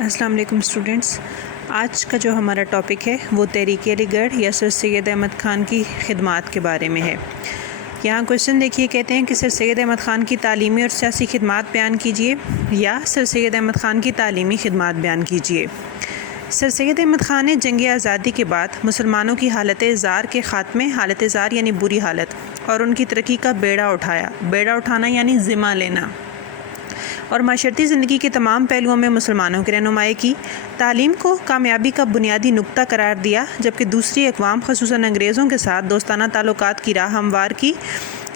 السلام علیکم اسٹوڈنٹس، آج کا جو ہمارا ٹاپک ہے وہ تحریک علی گڑھ یا سر سید احمد خان کی خدمات کے بارے میں ہے۔ یہاں کوشچن دیکھیے، کہتے ہیں کہ سر سید احمد خان کی تعلیمی اور سیاسی خدمات بیان کیجیے یا سر سید احمد خان کی تعلیمی خدمات بیان کیجیے۔ سر سید احمد خان نے جنگ آزادی کے بعد مسلمانوں کی حالت زار کے خاتمے، حالت زار یعنی بری حالت، اور ان کی ترقی کا بیڑا اٹھایا۔ بیڑا اٹھانا یعنی ذمہ لینا، اور معاشرتی زندگی کے تمام پہلوؤں میں مسلمانوں کی رہنمائی کی۔ تعلیم کو کامیابی کا بنیادی نقطہ قرار دیا، جبکہ دوسری اقوام خصوصاً انگریزوں کے ساتھ دوستانہ تعلقات کی راہ ہموار کی،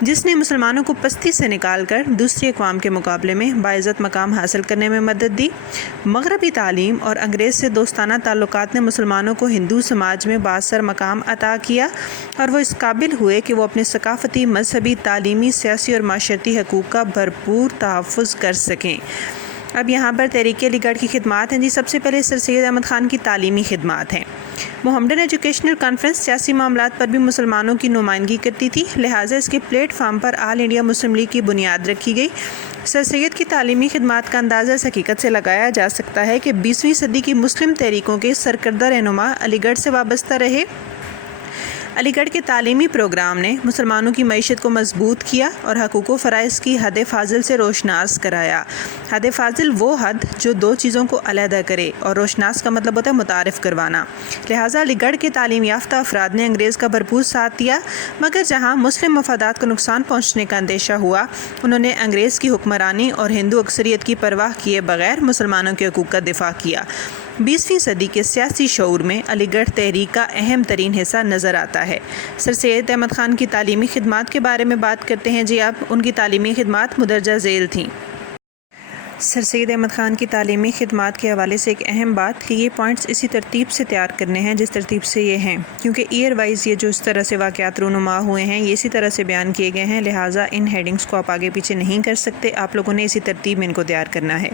جس نے مسلمانوں کو پستی سے نکال کر دوسری اقوام کے مقابلے میں باعزت مقام حاصل کرنے میں مدد دی۔ مغربی تعلیم اور انگریز سے دوستانہ تعلقات نے مسلمانوں کو ہندو سماج میں بااثر مقام عطا کیا، اور وہ اس قابل ہوئے کہ وہ اپنے ثقافتی، مذہبی، تعلیمی، سیاسی اور معاشرتی حقوق کا بھرپور تحفظ کر سکیں۔ اب یہاں پر تحریک علی گڑھ کی خدمات ہیں جی۔ سب سے پہلے سر سید احمد خان کی تعلیمی خدمات ہیں۔ محمدن ایجوکیشنل کانفرنس سیاسی معاملات پر بھی مسلمانوں کی نمائندگی کرتی تھی، لہٰذا اس کے پلیٹ فارم پر آل انڈیا مسلم لیگ کی بنیاد رکھی گئی۔ سر سید کی تعلیمی خدمات کا اندازہ اس حقیقت سے لگایا جا سکتا ہے کہ 20ویں صدی کی مسلم تحریکوں کے سرکردہ رہنما علی گڑھ سے وابستہ رہے۔ علی گڑھ کے تعلیمی پروگرام نے مسلمانوں کی معیشت کو مضبوط کیا اور حقوق و فرائض کی حد فاضل سے روشناس کرایا۔ حد فاضل وہ حد جو دو چیزوں کو علیحدہ کرے، اور روشناس کا مطلب ہوتا ہے متعارف کروانا۔ لہٰذا علی گڑھ کے تعلیم یافتہ افراد نے انگریز کا بھرپور ساتھ دیا، مگر جہاں مسلم مفادات کو نقصان پہنچنے کا اندیشہ ہوا، انہوں نے انگریز کی حکمرانی اور ہندو اکثریت کی پرواہ کیے بغیر مسلمانوں کے حقوق کا دفاع کیا۔ 20ویں صدی کے سیاسی شعور میں علی گڑھ تحریک کا اہم ترین حصہ نظر آتا ہے۔ سر سید احمد خان کی تعلیمی خدمات کے بارے میں بات کرتے ہیں جی۔ اب ان کی تعلیمی خدمات مندرجہ ذیل تھیں۔ سر سید احمد خان کی تعلیمی خدمات کے حوالے سے ایک اہم بات کہ یہ پوائنٹس اسی ترتیب سے تیار کرنے ہیں جس ترتیب سے یہ ہیں، کیونکہ ایئر وائز یہ جو اس طرح سے واقعات رونما ہوئے ہیں یہ اسی طرح سے بیان کیے گئے ہیں، لہٰذا ان ہیڈنگز کو آپ آگے پیچھے نہیں کر سکتے، آپ لوگوں نے اسی ترتیب میں ان کو تیار کرنا ہے۔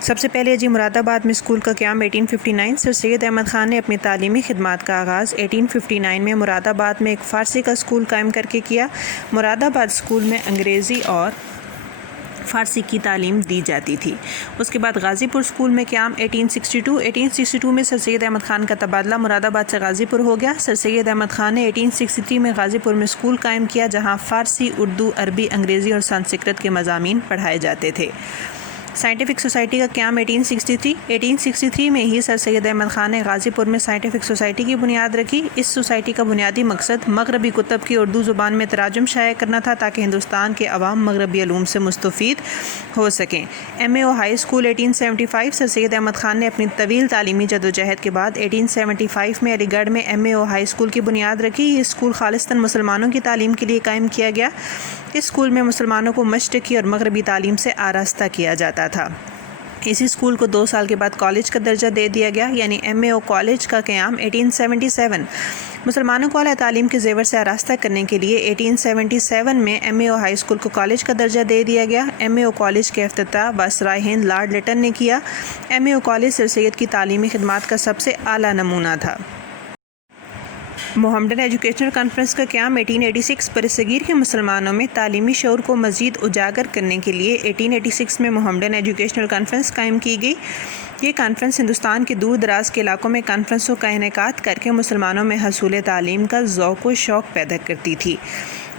سب سے پہلے جی مراد آباد میں اسکول کا قیام 1859۔ سر سید احمد خان نے اپنی تعلیمی خدمات کا آغاز 1859 میں مراد آباد میں ایک فارسی کا اسکول قائم کر کے کیا۔ مراد آباد اسکول میں انگریزی اور فارسی کی تعلیم دی جاتی تھی۔ اس کے بعد غازی پور اسکول میں قیام 1862 میں سر سید احمد خان کا تبادلہ مراد آباد سے غازی پور ہو گیا۔ سر سید احمد خان نے 1863 میں غازی پور میں اسکول قائم کیا، جہاں فارسی، اردو، عربی، انگریزی اور سنسکرت کے مضامین پڑھائے جاتے تھے۔ سائنٹیفک سوسائٹی کا قیام 1863 میں ہی سر سید احمد خان نے غازی پور میں سائنٹیفک سوسائٹی کی بنیاد رکھی۔ اس سوسائٹی کا بنیادی مقصد مغربی کتب کی اردو زبان میں تراجم شائع کرنا تھا تاکہ ہندوستان کے عوام مغربی علوم سے مستفید ہو سکیں۔ ایم اے او ہائی اسکول 1875۔ سر سید احمد خان نے اپنی طویل تعلیمی جدوجہد کے بعد 1875 میں علی گڑھ میں ایم اے او ہائی اسکول کی بنیاد رکھی۔ یہ اسکول خالصتاً مسلمانوں کی تعلیم کے لیے قائم کیا گیا۔ اس اسکول میں مسلمانوں کو مشرقی اور مغربی تعلیم سے آراستہ کیا جاتا تھا۔ اسی اسکول کو 2 سال کے بعد کالج کا درجہ دے دیا گیا، یعنی ایم اے او کالج کا قیام 1877۔ مسلمانوں کو اعلیٰ تعلیم کے زیور سے آراستہ کرنے کے لیے 1877 میں ایم اے او ہائی اسکول کو کالج کا درجہ دے دیا گیا۔ ایم اے او کالج کا افتتاح وائسرائے ہند لارڈ لیٹن نے کیا۔ ایم اے او کالج سر سید کی تعلیمی خدمات کا سب سے اعلیٰ نمونہ تھا۔ محمدن ایجوکیشنل کانفرنس کا قیام 1886۔ برصغیر کے مسلمانوں میں تعلیمی شعور کو مزید اجاگر کرنے کے لیے 1886 میں محمدن ایجوکیشنل کانفرنس قائم کی گئی۔ یہ کانفرنس ہندوستان کے دور دراز کے علاقوں میں کانفرنسوں کا انعقاد کر کے مسلمانوں میں حصول تعلیم کا ذوق و شوق پیدا کرتی تھی۔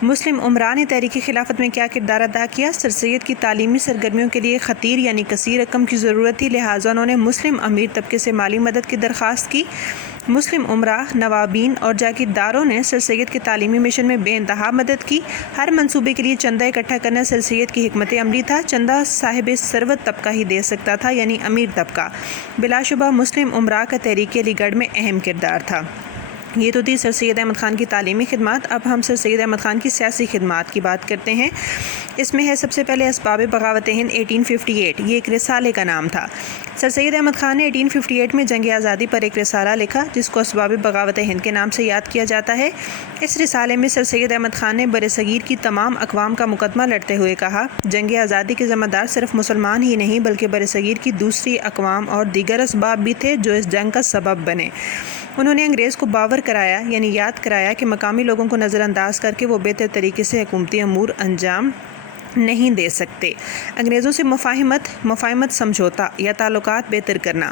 مسلم امراء نے تحریک خلافت میں کیا کردار ادا کیا؟ سر سید کی تعلیمی سرگرمیوں کے لیے خطیر یعنی کثیر رقم کی ضرورت تھی، لہٰذا انہوں نے مسلم امیر طبقے سے مالی مدد کی درخواست کی۔ مسلم امراء، نوابین اور جاگیرداروں نے سر سید کے تعلیمی مشن میں بے انتہا مدد کی۔ ہر منصوبے کے لیے چندہ اکٹھا کرنا سر سید کی حکمت عملی تھا۔ چندہ صاحب ثروت طبقہ ہی دے سکتا تھا، یعنی امیر طبقہ۔ بلا شبہ مسلم امراء کا تحریک علی گڑھ میں اہم کردار تھا۔ یہ تو تھی سر سید احمد خان کی تعلیمی خدمات۔ اب ہم سر سید احمد خان کی سیاسی خدمات کی بات کرتے ہیں۔ اس میں ہے سب سے پہلے اسباب بغاوت ہند 1858۔ یہ ایک رسالے کا نام تھا۔ سر سید احمد خان نے 1858 میں جنگ آزادی پر ایک رسالہ لکھا جس کو اسباب بغاوت ہند کے نام سے یاد کیا جاتا ہے۔ اس رسالے میں سر سید احمد خان نے برصغیر کی تمام اقوام کا مقدمہ لڑتے ہوئے کہا، جنگ آزادی کے ذمہ دار صرف مسلمان ہی نہیں بلکہ برصغیر کی دوسری اقوام اور دیگر اسباب بھی تھے جو اس جنگ کا سبب بنے۔ انہوں نے انگریز کو باور کرایا یعنی یاد کرایا کہ مقامی لوگوں کو نظر انداز کر کے وہ بہتر طریقے سے حکومتی امور انجام نہیں دے سکتے۔ انگریزوں سے مفاہمت سمجھوتا یا تعلقات بہتر کرنا۔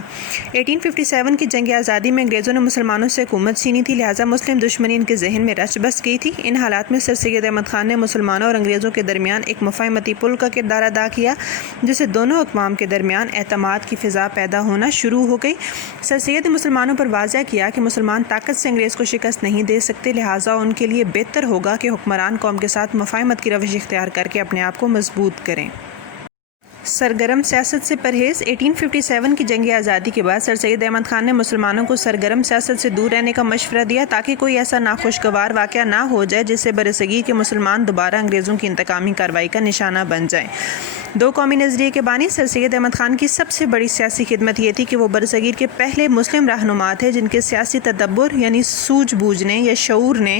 1857 کی جنگ آزادی میں انگریزوں نے مسلمانوں سے حکومت چھینی تھی، لہٰذا مسلم دشمنی ان کے ذہن میں رچ بس گئی تھی۔ ان حالات میں سر سید احمد خان نے مسلمانوں اور انگریزوں کے درمیان ایک مفاہمتی پل کا کردار ادا کیا، جس سے دونوں اقوام کے درمیان اعتماد کی فضا پیدا ہونا شروع ہو گئی۔ سر سید نے مسلمانوں پر واضح کیا کہ مسلمان طاقت سے انگریز کو شکست نہیں دے سکتے، لہٰذا ان کے لیے بہتر ہوگا کہ حکمران قوم کے ساتھ مفاہمت کی روش اختیار کر کے اپنے آپ کو مضبوط کریں۔ سرگرم سیاست سے پرہیز۔ 1857 کی جنگ آزادی کے بعد سر سید احمد خان نے مسلمانوں کو سرگرم سیاست سے دور رہنے کا مشورہ دیا تاکہ کوئی ایسا ناخوشگوار واقعہ نہ ہو جائے جس سے برصغیر کے مسلمان دوبارہ انگریزوں کی انتقامی کارروائی کا نشانہ بن جائیں۔ دو قومی نظریے کے بانی سر سید احمد خان کی سب سے بڑی سیاسی خدمت یہ تھی کہ وہ برصغیر کے پہلے مسلم رہنما تھے جن کے سیاسی تدبر یعنی سوجھ بوجھ نے یا شعور نے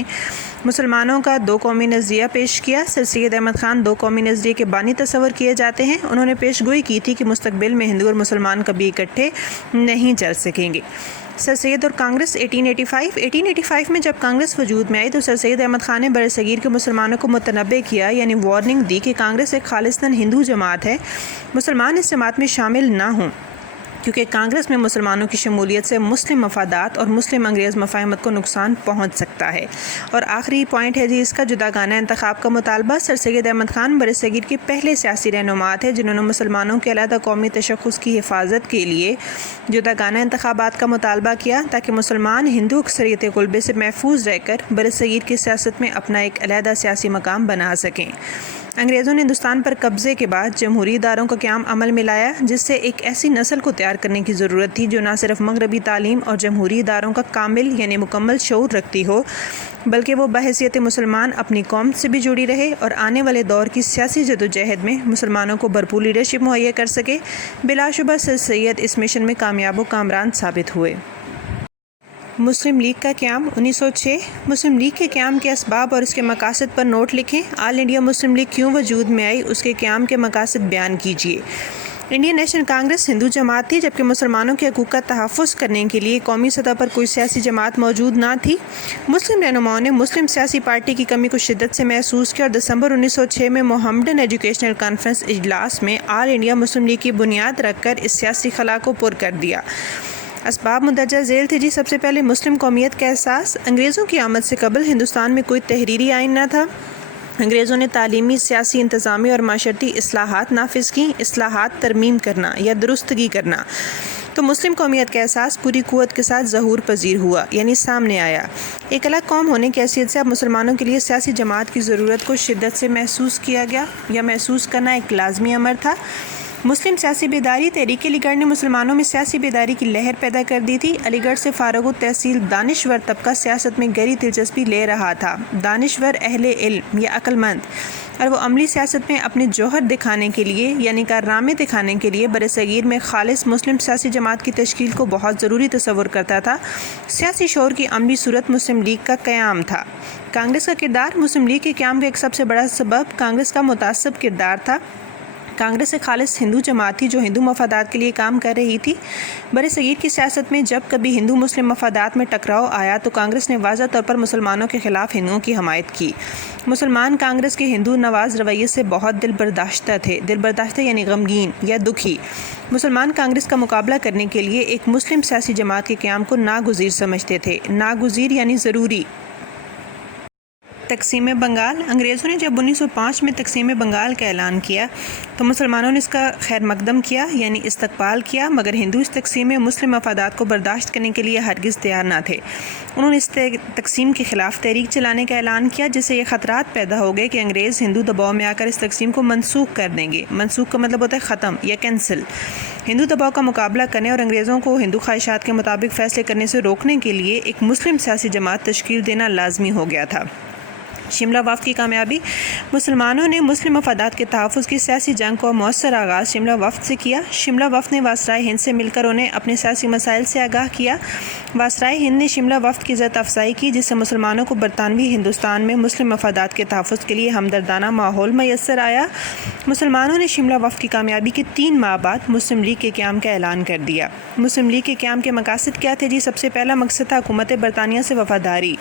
مسلمانوں کا دو قومی نظریہ پیش کیا۔ سر سید احمد خان دو قومی نظریے کے بانی تصور کیے جاتے ہیں۔ انہوں نے پیش گوئی کی تھی کہ مستقبل میں ہندو اور مسلمان کبھی اکٹھے نہیں چل سکیں گے۔ سر سید اور کانگریس 1885 میں جب کانگریس وجود میں آئی تو سر سید احمد خان نے برصغیر کے مسلمانوں کو متنبع کیا یعنی وارننگ دی کہ کانگریس ایک خالصتاً ہندو جماعت ہے، مسلمان اس جماعت میں شامل نہ ہوں، کیونکہ کانگریس میں مسلمانوں کی شمولیت سے مسلم مفادات اور مسلم انگریز مفاہمت کو نقصان پہنچ سکتا ہے۔ اور آخری پوائنٹ ہے اس کا جداگانہ انتخاب کا مطالبہ۔ سر سید احمد خان برصغیر کے پہلے سیاسی رہنما تھے جنہوں نے مسلمانوں کے علیحدہ قومی تشخص کی حفاظت کے لیے جداگانہ انتخابات کا مطالبہ کیا تاکہ مسلمان ہندو اکثریت غلبے سے محفوظ رہ کر برصغیر کی سیاست میں اپنا ایک علیحدہ سیاسی مقام بنا سکیں۔ انگریزوں نے ہندوستان پر قبضے کے بعد جمہوری اداروں کا قیام عمل میں لایا جس سے ایک ایسی نسل کو تیار کرنے کی ضرورت تھی جو نہ صرف مغربی تعلیم اور جمہوری اداروں کا کامل یعنی مکمل شعور رکھتی ہو بلکہ وہ بحیثیت مسلمان اپنی قوم سے بھی جڑی رہے اور آنے والے دور کی سیاسی جدوجہد میں مسلمانوں کو بھرپور لیڈرشپ مہیا کر سکے۔ بلا شبہ سر سید اس مشن میں کامیاب و کامران ثابت ہوئے۔ مسلم لیگ کا قیام 1906۔ مسلم لیگ کے قیام کے اسباب اور اس کے مقاصد پر نوٹ لکھیں۔ آل انڈیا مسلم لیگ کیوں وجود میں آئی، اس کے قیام کے مقاصد بیان کیجیے۔ انڈین نیشنل کانگریس ہندو جماعت تھی جبکہ مسلمانوں کے حقوق کا تحفظ کرنے کے لیے قومی سطح پر کوئی سیاسی جماعت موجود نہ تھی۔ مسلم رہنماؤں نے مسلم سیاسی پارٹی کی کمی کو شدت سے محسوس کیا اور دسمبر 1906 میں محمدن ایجوکیشنل کانفرنس اجلاس میں آل انڈیا مسلم لیگ کی بنیاد رکھ کر اس سیاسی خلا کو پر کر دیا۔ اسباب مندرجہ ذیل تھے سب سے پہلے مسلم قومیت کا احساس۔ انگریزوں کی آمد سے قبل ہندوستان میں کوئی تحریری آئین نہ تھا۔ انگریزوں نے تعلیمی، سیاسی، انتظامی اور معاشرتی اصلاحات نافذ کیں۔ اصلاحات ترمیم کرنا یا درستگی کرنا، تو مسلم قومیت کا احساس پوری قوت کے ساتھ ظہور پذیر ہوا یعنی سامنے آیا۔ ایک الگ قوم ہونے کی حیثیت سے اب مسلمانوں کے لیے سیاسی جماعت کی ضرورت کو شدت سے محسوس کیا گیا یا محسوس کرنا ایک لازمی امر تھا۔ مسلم سیاسی بیداری۔ تحریک علی گڑھ نے مسلمانوں میں سیاسی بیداری کی لہر پیدا کر دی تھی۔ علی گڑھ سے فارغ التحصیل دانشور طبقہ سیاست میں گہری دلچسپی لے رہا تھا۔ دانشور اہل علم یا عقل مند، اور وہ عملی سیاست میں اپنے جوہر دکھانے کے لیے یعنی کارنامے دکھانے کے لیے برصغیر میں خالص مسلم سیاسی جماعت کی تشکیل کو بہت ضروری تصور کرتا تھا۔ سیاسی شعور کی عملی صورت مسلم لیگ کا قیام تھا۔ کانگریس کا کردار۔ مسلم لیگ کے قیام کا ایک سب سے بڑا سبب کانگریس کا متعصب کردار تھا۔ کانگریس ایک خالص ہندو جماعت تھی جو ہندو مفادات کے لیے کام کر رہی تھی۔ برصغیر کی سیاست میں جب کبھی ہندو مسلم مفادات میں ٹکراؤ آیا تو کانگریس نے واضح طور پر مسلمانوں کے خلاف ہندوؤں کی حمایت کی۔ مسلمان کانگریس کے ہندو نواز رویے سے بہت دل برداشتہ تھے۔ دل برداشتہ یعنی غمگین یا دکھی۔ مسلمان کانگریس کا مقابلہ کرنے کے لیے ایک مسلم سیاسی جماعت کے قیام کو ناگزیر سمجھتے تھے۔ ناگزیر یعنی ضروری۔ تقسیم بنگال۔ انگریزوں نے جب 1905 میں تقسیم بنگال کا اعلان کیا تو مسلمانوں نے اس کا خیر مقدم کیا یعنی استقبال کیا، مگر ہندو اس تقسیم میں مسلم مفادات کو برداشت کرنے کے لیے ہرگز تیار نہ تھے۔ انہوں نے اس تقسیم کے خلاف تحریک چلانے کا اعلان کیا جس سے یہ خطرات پیدا ہو گئے کہ انگریز ہندو دباؤ میں آ کر اس تقسیم کو منسوخ کر دیں گے۔ منسوخ کا مطلب ہوتا ہے ختم یا کینسل۔ ہندو دباؤ کا مقابلہ کرنے اور انگریزوں کو ہندو خواہشات کے مطابق فیصلے کرنے سے روکنے کے لیے ایک مسلم سیاسی جماعت تشکیل دینا لازمی ہو گیا تھا۔ شملہ وفد کی کامیابی۔ مسلمانوں نے مسلم مفادات کے تحفظ کی سیاسی جنگ کو مؤثر آغاز شملہ وفد سے کیا۔ شملہ وفد نے وائسرائے ہند سے مل کر انہیں اپنے سیاسی مسائل سے آگاہ کیا۔ وائسرائے ہند نے شملہ وفد کی عزت افزائی کی جس سے مسلمانوں کو برطانوی ہندوستان میں مسلم مفادات کے تحفظ کے لیے ہمدردانہ ماحول میسر آیا۔ مسلمانوں نے شملہ وفد کی کامیابی کے 3 ماہ بعد مسلم لیگ کے قیام کا اعلان کر دیا۔ مسلم لیگ کے قیام کے مقاصد کیا تھے؟ سب سے پہلا مقصد تھا حکومت برطانیہ سے وفاداری۔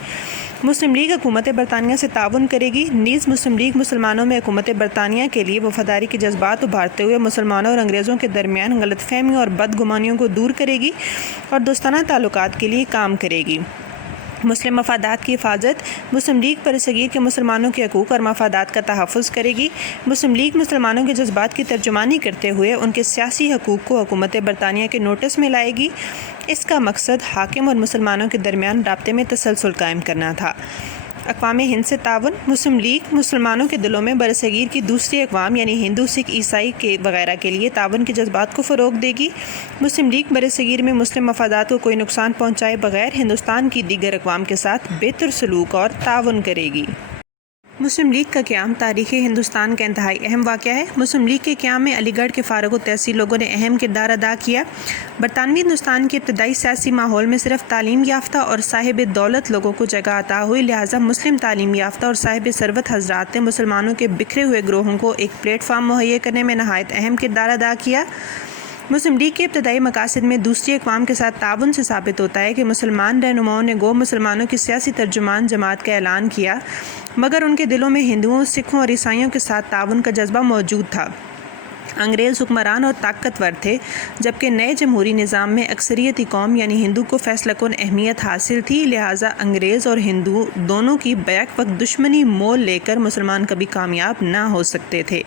مسلم لیگ حکومت برطانیہ سے تعاون کرے گی، نیز مسلم لیگ مسلمانوں میں حکومت برطانیہ کے لیے وفاداری کے جذبات ابھارتے ہوئے مسلمانوں اور انگریزوں کے درمیان غلط فہمیوں اور بدگمانیوں کو دور کرے گی اور دوستانہ تعلقات کے لیے کام کرے گی۔ مسلم مفادات کی حفاظت، مسلم لیگ برصغیر کے مسلمانوں کے حقوق اور مفادات کا تحفظ کرے گی۔ مسلم لیگ مسلمانوں کے جذبات کی ترجمانی کرتے ہوئے ان کے سیاسی حقوق کو حکومت برطانیہ کے نوٹس میں لائے گی۔ اس کا مقصد حاکم اور مسلمانوں کے درمیان رابطے میں تسلسل قائم کرنا تھا۔ اقوام ہند سے تعاون، مسلم لیگ مسلمانوں کے دلوں میں برصغیر کی دوسری اقوام یعنی ہندو، سکھ، عیسائی وغیرہ کے لیے تعاون کے جذبات کو فروغ دے گی۔ مسلم لیگ برصغیر میں مسلم مفادات کو کوئی نقصان پہنچائے بغیر ہندوستان کی دیگر اقوام کے ساتھ بہتر سلوک اور تعاون کرے گی۔ مسلم لیگ کا قیام تاریخ ہندوستان کا انتہائی اہم واقعہ ہے۔ مسلم لیگ کے قیام میں علی گڑھ کے فارغ التحصیل لوگوں نے اہم کردار ادا کیا۔ برطانوی ہندوستان کے ابتدائی سیاسی ماحول میں صرف تعلیم یافتہ اور صاحب دولت لوگوں کو جگہ عطا ہوئی، لہٰذا مسلم تعلیم یافتہ اور صاحب ثروت حضرات نے مسلمانوں کے بکھرے ہوئے گروہوں کو ایک پلیٹ فارم مہیا کرنے میں نہایت اہم کردار ادا کیا۔ مسلم لیگ کے ابتدائی مقاصد میں دوسری اقوام کے ساتھ تعاون سے ثابت ہوتا ہے کہ مسلمان رہنماؤں نے گو مسلمانوں کی سیاسی ترجمان جماعت کا اعلان کیا، مگر ان کے دلوں میں ہندوؤں، سکھوں اور عیسائیوں کے ساتھ تعاون کا جذبہ موجود تھا۔ انگریز حکمران اور طاقتور تھے، جبکہ نئے جمہوری نظام میں اکثریتی قوم یعنی ہندو کو فیصلہ کن اہمیت حاصل تھی، لہٰذا انگریز اور ہندو دونوں کی بیک وقت دشمنی مول لے کر مسلمان کبھی کامیاب نہ ہو سکتے تھے۔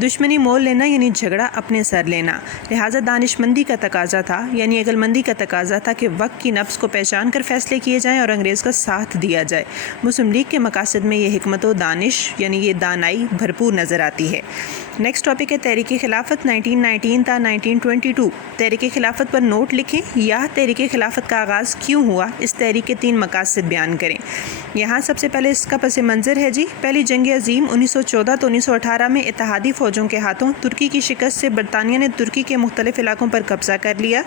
دشمنی مول لینا یعنی جھگڑا اپنے سر لینا، لہٰذا دانش مندی کا تقاضا تھا، یعنی عقل مندی کا تقاضا تھا کہ وقت کی نبض کو پہچان کر فیصلے کیے جائیں اور انگریز کا ساتھ دیا جائے۔ مسلم لیگ کے مقاصد میں یہ حکمت و دانش یعنی یہ دانائی بھرپور نظر آتی ہے۔ نیکسٹ ٹاپک ہے تحریک خلافت 1919 تا 1922۔ تحریک خلافت پر نوٹ لکھیں یا تحریک خلافت کا آغاز کیوں ہوا، اس تحریک کے 3 مقاصد بیان کریں۔ یہاں سب سے پہلے اس کا پس منظر ہے پہلی جنگ عظیم 1914 تو 1918 میں اتحادی فوجوں کے ہاتھوں ترکی کی شکست سے برطانیہ نے ترکی کے مختلف علاقوں پر قبضہ کر لیا۔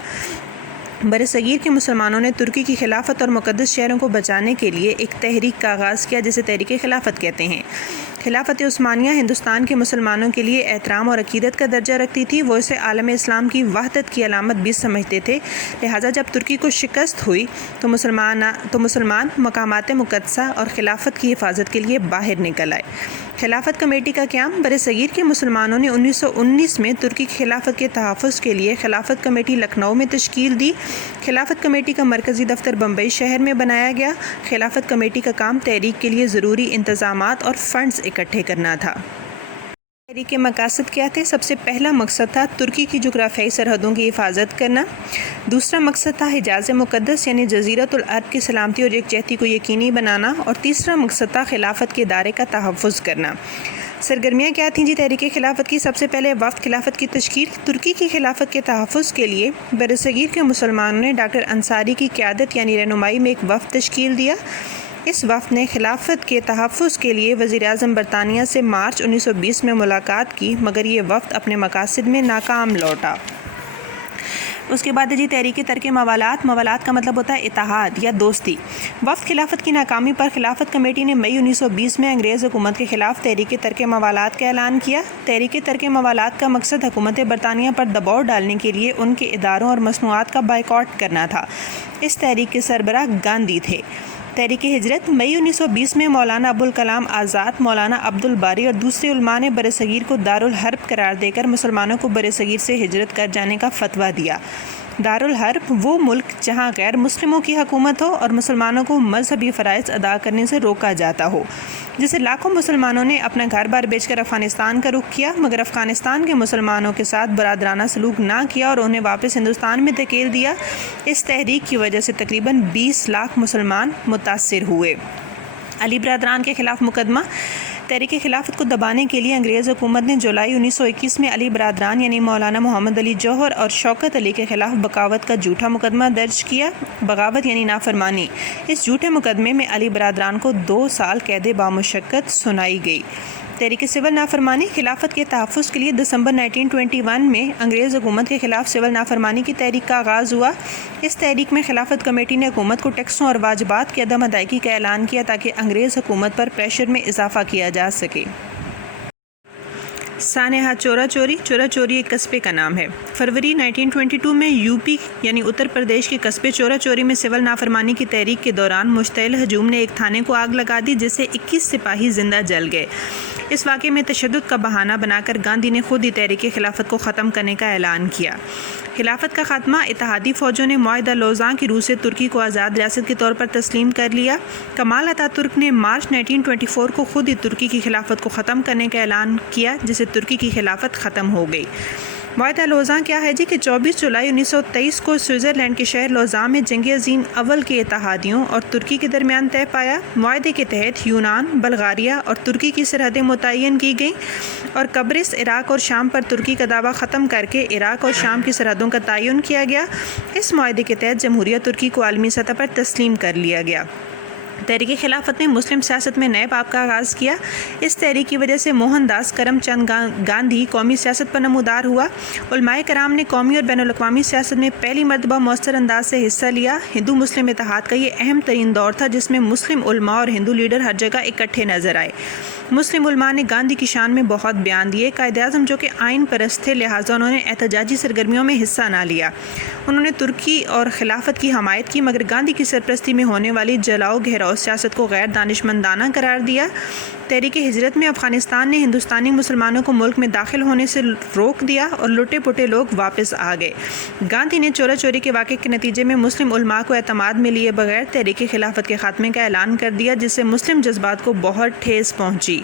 برصغیر کے مسلمانوں نے ترکی کی خلافت اور مقدس شہروں کو بچانے کے لیے ایک تحریک کا آغاز کیا جسے تحریک خلافت کہتے ہیں۔ خلافت عثمانیہ ہندوستان کے مسلمانوں کے لیے احترام اور عقیدت کا درجہ رکھتی تھی، وہ اسے عالم اسلام کی وحدت کی علامت بھی سمجھتے تھے، لہٰذا جب ترکی کو شکست ہوئی تو مسلمان مقامات مقدسہ اور خلافت کی حفاظت کے لیے باہر نکل آئے۔ خلافت کمیٹی کا قیام، برصغیر کے مسلمانوں نے 1919 میں ترکی کی خلافت کے تحفظ کے لیے خلافت کمیٹی لکھنؤ میں تشکیل دی۔ خلافت کمیٹی کا مرکزی دفتر بمبئی شہر میں بنایا گیا۔ خلافت کمیٹی کا کام تحریک کے لیے ضروری انتظامات اور فنڈز اکٹھے کرنا تھا۔ تحریک کے مقاصد کیا تھے؟ سب سے پہلا مقصد تھا ترکی کی جغرافیائی سرحدوں کی حفاظت کرنا۔ دوسرا مقصد تھا حجاز مقدس یعنی جزیرۃ العرب کی سلامتی اور یکجہتی کو یقینی بنانا، اور تیسرا مقصد تھا خلافت کے ادارے کا تحفظ کرنا۔ سرگرمیاں کیا تھیں تحریک خلافت کی؟ سب سے پہلے وفد خلافت کی تشکیل۔ ترکی کی خلافت کے تحفظ کے لیے برصغیر کے مسلمانوں نے ڈاکٹر انصاری کی قیادت یعنی رہنمائی میں ایک وفد تشکیل دیا۔ اس وفد نے خلافت کے تحفظ کے لیے وزیر اعظم برطانیہ سے مارچ 1920 میں ملاقات کی، مگر یہ وفد اپنے مقاصد میں ناکام لوٹا۔ اس کے بعد تحریک ترک موالات۔ موالات کا مطلب ہوتا ہے اتحاد یا دوستی۔ وفد خلافت کی ناکامی پر خلافت کمیٹی نے مئی 1920 میں انگریز حکومت کے خلاف تحریک ترک موالات کا اعلان کیا۔ تحریک ترک موالات کا مقصد حکومت برطانیہ پر دباؤ ڈالنے کے لیے ان کے اداروں اور مصنوعات کا بائیکاٹ کرنا تھا۔ اس تحریک کے سربراہ گاندھی تھے۔ تحریک ہجرت، مئی 1920 میں مولانا ابوالکلام آزاد، مولانا عبد الباری اور دوسرے علماء نے برصغیر کو دارالحرب قرار دے کر مسلمانوں کو برصغیر سے ہجرت کر جانے کا فتویٰ دیا۔ دارالحرب وہ ملک جہاں غیر مسلموں کی حکومت ہو اور مسلمانوں کو مذہبی فرائض ادا کرنے سے روکا جاتا ہو۔ جیسے لاکھوں مسلمانوں نے اپنا گھر بار بیچ کر افغانستان کا رخ کیا، مگر افغانستان کے مسلمانوں کے ساتھ برادرانہ سلوک نہ کیا اور انہیں واپس ہندوستان میں دھکیل دیا۔ اس تحریک کی وجہ سے تقریباً 20 لاکھ مسلمان متاثر ہوئے۔ علی برادران کے خلاف مقدمہ۔ تحریک خلافت کو دبانے کے لیے انگریز حکومت نے جولائی 1921 میں علی برادران یعنی مولانا محمد علی جوہر اور شوکت علی کے خلاف بغاوت کا جھوٹا مقدمہ درج کیا۔ بغاوت یعنی نافرمانی۔ اس جھوٹے مقدمے میں علی برادران کو 2 سال قید بامشقت سنائی گئی۔ تحریک سول نافرمانی۔ خلافت کے تحفظ کے لیے دسمبر 1921 میں انگریز حکومت کے خلاف سول نافرمانی کی تحریک کا آغاز ہوا۔ اس تحریک میں خلافت کمیٹی نے حکومت کو ٹیکسوں اور واجبات کی عدم ادائیگی کا اعلان کیا تاکہ انگریز حکومت پر پریشر میں اضافہ کیا جا سکے۔ سانحہ چورا چوری ایک قصبے کا نام ہے۔ فروری 1922 میں یوپی یعنی اتر پردیش کے قصبے چورا چوری میں سول نافرمانی کی تحریک کے دوران مشتعل ہجوم نے ایک تھانے کو آگ لگا دی، جس سے 21 سپاہی زندہ جل گئے۔ اس واقعے میں تشدد کا بہانہ بنا کر گاندھی نے خود ہی تحریک خلافت کو ختم کرنے کا اعلان کیا۔ خلافت کا خاتمہ: اتحادی فوجوں نے معاہدہ لوزاں کی روح سے ترکی کو آزاد ریاست کے طور پر تسلیم کر لیا۔ کمال اتا ترک نے مارچ 1924 کو خود ہی ترکی کی خلافت کو ختم کرنے کا اعلان کیا، جس سے ترکی کی خلافت ختم ہو گئی۔ معاہدہ لوزاں کیا ہے کہ 24 جولائی 1923 کو سوئٹزرلینڈ کے شہر لوزاں میں جنگ عظیم اول کے اتحادیوں اور ترکی کے درمیان طے پایا۔ معاہدے کے تحت یونان، بلغاریہ اور ترکی کی سرحدیں متعین کی گئیں اور قبرص، عراق اور شام پر ترکی کا دعویٰ ختم کر کے عراق اور شام کی سرحدوں کا تعین کیا گیا۔ اس معاہدے کے تحت جمہوریہ ترکی کو عالمی سطح پر تسلیم کر لیا گیا۔ تحریک خلافت نے مسلم سیاست میں نئے باب کا آغاز کیا۔ اس تحریک کی وجہ سے موہن داس کرم چند گاندھی قومی سیاست پر نمودار ہوا۔ علماء کرام نے قومی اور بین الاقوامی سیاست میں پہلی مرتبہ مؤثر انداز سے حصہ لیا۔ ہندو مسلم اتحاد کا یہ اہم ترین دور تھا، جس میں مسلم علماء اور ہندو لیڈر ہر جگہ اکٹھے نظر آئے۔ مسلم علماء نے گاندھی کی شان میں بہت بیان دیے۔ قائد اعظم جو کہ آئین پرست تھے، لہٰذا انہوں نے احتجاجی سرگرمیوں میں حصہ نہ لیا۔ انہوں نے ترکی اور خلافت کی حمایت کی، مگر گاندھی کی سرپرستی میں ہونے والی جلاؤ گھیراؤ سیاست کو غیر دانشمندانہ قرار دیا۔ تحریک ہجرت میں افغانستان نے ہندوستانی مسلمانوں کو ملک میں داخل ہونے سے روک دیا اور لٹے پٹے لوگ واپس آ گئے۔ گاندھی نے چورا چوری کے واقعے کے نتیجے میں مسلم علماء کو اعتماد میں لیے بغیر تحریک خلافت کے خاتمے کا اعلان کر دیا، جس سے مسلم جذبات کو بہت ٹھیس پہنچی۔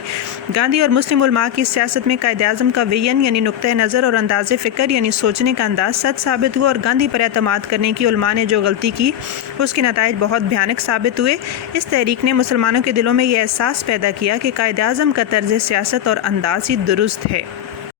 گاندھی اور مسلم علماء کی سیاست میں قائد اعظم کا ویژن یعنی نقطۂ نظر اور انداز فکر یعنی سوچنے کا انداز سچ ثابت ہوا، اور گاندھی پر اعتماد کرنے کی علماء نے جو غلطی کی اس کے نتائج بہت بھیانک ثابت ہوئے۔ اس تحریک نے مسلمانوں کے دلوں میں یہ احساس پیدا کیا کہ قائد اعظم کا طرز سیاست اور انداز ہی درست ہے۔